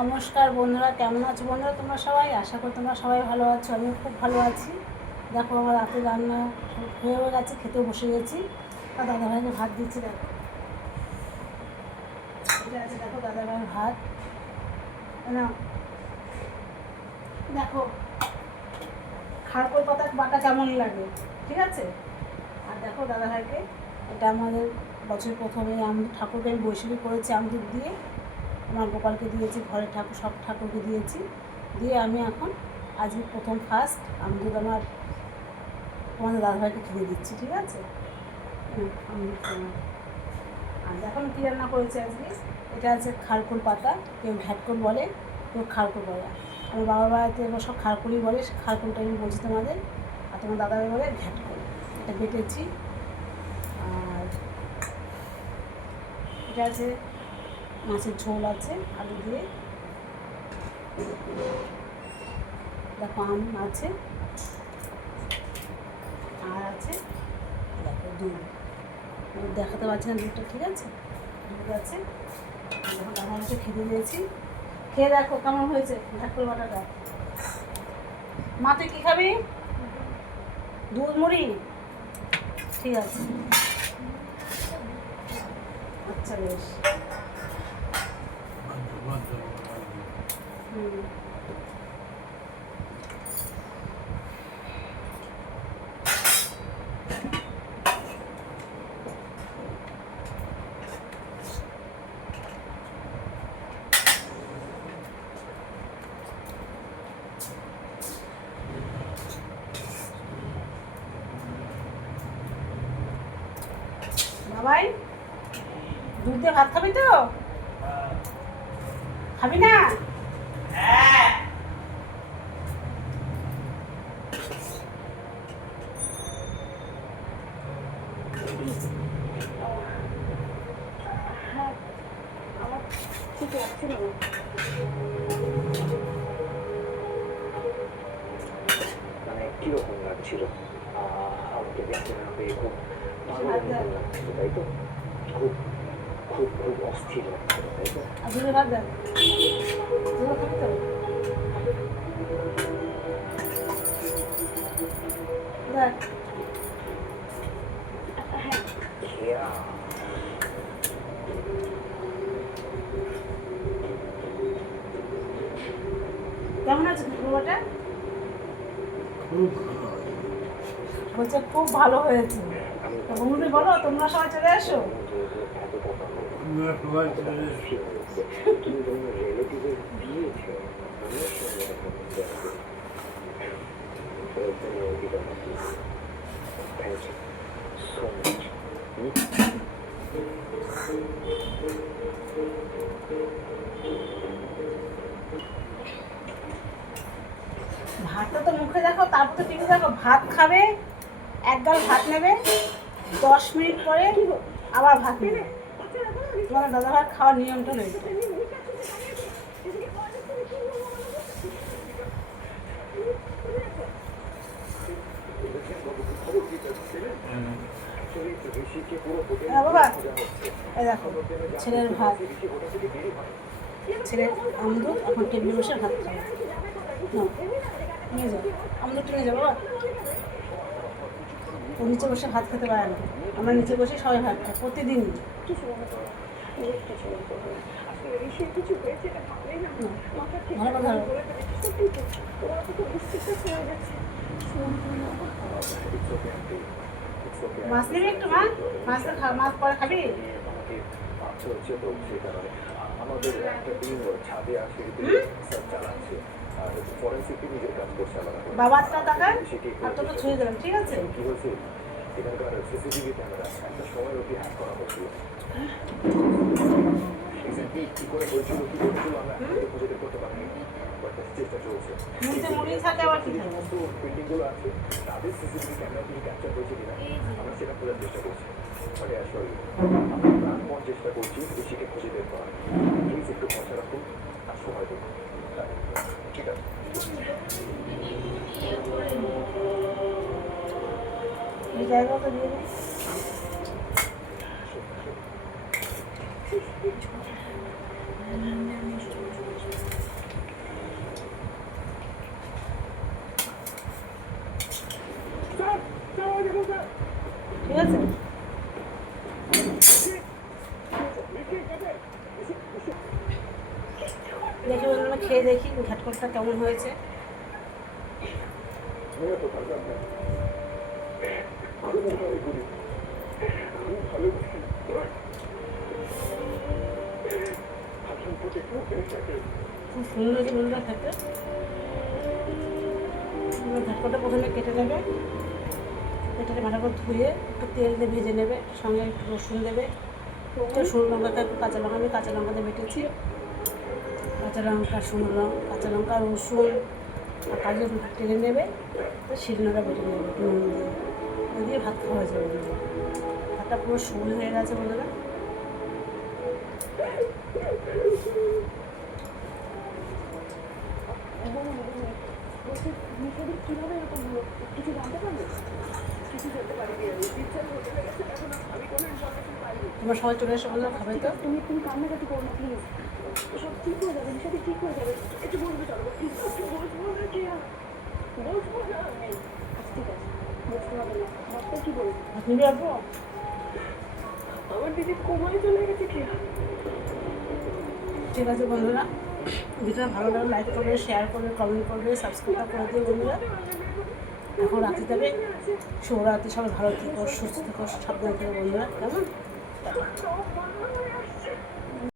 নমস্কার বন্ধুরা, কেমন আছো বন্ধুরা? তোমরা সবাই, আশা করি তোমরা সবাই ভালো আছো। আমিও খুব ভালো আছি। দেখো আমার রাতে রান্না হয়ে গেছে, খেতে বসে গেছি। আর দাদাভাইকে ভাত দিচ্ছি। দেখো এটা আছে, দেখো দাদাভাইয়ের ভাত না। দেখো খারকোল পাতা বাটা কেমন লাগে, ঠিক আছে। আর দেখো দাদাভাইকে, এটা আমাদের বছর প্রথমে ঠাকুরকে আমি বৈশাখী করেছি আমদুধ দিয়ে। আমার গোপালকে দিয়েছি, ঘরের ঠাকুর সব ঠাকুরকে দিয়েছি। দিয়ে আমি এখন আজকে প্রথম ফার্স্ট আমদুধ আমার তোমাদের দাদাভাইকে খেয়ে দিচ্ছি, ঠিক আছে। আমদুধ তোমার। আর এখন কী রান্না করেছি আজকে, এটা আছে খারকুল পাতা, কেউ ঘ্যাটকুল বলে, কেউ খারকুল বলে। আমার বাবা বাড়িতে এবার সব খারকুলই বলে, খারকুলটা আমি বলছি তোমাদের। আর তোমার দাদাভাই বলে ঘ্যাটকুল। এটা বেটেছি। আর এটা আছে মাছের ঝোল আছে আলু দিয়ে। দেখো আম আছে, আর আছে দেখো দুধ। দেখাতে পারছি না দুধটা, ঠিক আছে। দুধ আছে। দেখো আমার হচ্ছে খেতে দিয়েছি। খেয়ে দেখো কেমন হয়েছে ঢাকুর বাটাটা। মা তুই কী খাবি? দুধ মুড়ি, ঠিক আছে। আচ্ছা বেশ। বাবাই দুধ দিয়ে ভাত খাবি তো? খাবি না? আমার ঠিক লাগছিল না। মানে কিরকম লাগছিল? আমাকে দেখতে না পেয়ে খুব পাগলের মতো লাগছিল, তাই তো? খুব খুব খুব অস্থির লাগছিল, তাই তো? আর দুধে ভাত দেন, দুধ খাবি তো? দেখ খেয়া কেমন আছে দুপুরটা? খুব ভালো। বলছে খুব ভালো হয়েছে। তো বন্ধুদের বলো তোমরা সবাই চলে এসো। আমরা সবাই চলে এসেছি। রিলেটিভের বিয়েছে আমার সঙ্গে এখন থ্যাংক ইউ সো মাচ। ভাতটা তো মুখে দেখো, তারপর তো টিভি দেখো। ভাত খাবে, এক গাল ভাত নেবে, 10 মিনিট পরে আবার ভাত নেবে। তোমার দাদা ভাত খাওয়ার নিয়মটা নেই। বাবা এই দেখো ছেলের ভাত, ছেলের আমদুধ, এখন টেবিলে বসে ভাত খাবে। নিয়ে যাও আমদুধটা, নিয়ে যাও বাবা। ও নিচে বসে ভাত খেতে পারে না, আমরা নিচে বসে সবাই ভাত খাই প্রতিদিন। ভালো কথা। মাছ নিবি একটু? মাছ মাছ পরে খাবি? আমাদের একটা টিম ছাদে আসে চালাচ্ছে, আর ফরেন্সিক নিজের কাজ করছে আলাদা। বাবারটা টাকায় আর তোটা ছুঁয়ে দিলাম, ঠিক আছে। কি হয়েছে, এখানকার সিসিটিভি ক্যামেরা একটা সময় অব্দি হ্যাক করা হচ্ছিল। কি করে হয়েছিল, কি করেছিল আমরা খুঁজে বের করতে পারিনি, চেষ্টা চলছে। মুড়িতে মুড়ি থাকে আবার কি থাকে? সমস্ত পেন্টিংগুলো আছে, তাদের সিসিটিভি ক্যামেরা থেকে ক্যাপচার হয়েছে কিনা আমরা সেটা খোঁজার চেষ্টা করছি। মানে আসলে আমরা প্রাণপণ চেষ্টা করছি ঋষিকে খুঁজে বের করার। প্লিজ একটু ভরসা রাখুন আর সময় দেখুন, ঠিক আছে? এই জায়গাটা দিয়ে দিই। দেখি বন্ধুরা খেয়ে দেখি ঘাটকলটা কেমন হয়েছে। ভাইয়া তো ভালো না, খুব ভালো করি, খুব ভালো করি। আসল প্রতি খুব থাকে। খুব সুন্দর হয়েছে বন্ধুরা খেতে। ঘাটকলটা প্রথমে কেটে নেবে, কেটে ভালো করে ধুয়ে একটু তেল দিয়ে ভেজে নেবে, সঙ্গে একটু রসুন দেবে, একটু শুকনো লঙ্কা, একটু কাঁচা লঙ্কা, আমি কাঁচা লঙ্কা দিয়ে বেটেছি। কাঁচা লঙ্কা, শুকনো কাঁচা লঙ্কা, রসুন আর কাজু টেনে নেবে, তো শিলনোড়া বেটে নেবে নুন দিয়ে, ওই দিয়ে ভাত খাওয়া হয়েছে বন্ধুরা। ভাতটা পুরো সবুজ হয়ে গেছে বন্ধুরা। কিভাবে এরকম হলো কিছু জানতে পারবে? কিছু জানতে পারিনি আমি, ইচ্ছা হতে লেগেছে, এখন আমি কোনো ইনফরমেশন পাইনি। তোমরা সবাই চলে এসে বন্ধুরা খাবে তো। তুমি কান্নাকাটি করো না প্লিজ, সব ঠিক হয়ে যাবে, বিষয়টা ঠিক হয়ে যাবে। একটু বলবে চলো প্লিজ, একটু বলবো না কি বলবো না আমি। আচ্ছা ঠিক আছে, বলতে হবে না, ডাক্তার কি বলবো? আপনি যাবো আমার দিদি কোমায় চলে গেছে কি? ঠিক আছে বন্ধুরা, ভিডিওটা ভালো লাগলে লাইক করবে, শেয়ার করবে, কমেন্ট করবে, সাবস্ক্রাইব করে দিও বন্ধুরা। এখন রাতে যাবে, শুভরাত্রি, সবাই ভালো থেকো, সুস্থ থেকো, সাবধানে থেকো বন্ধুরা, কেমন?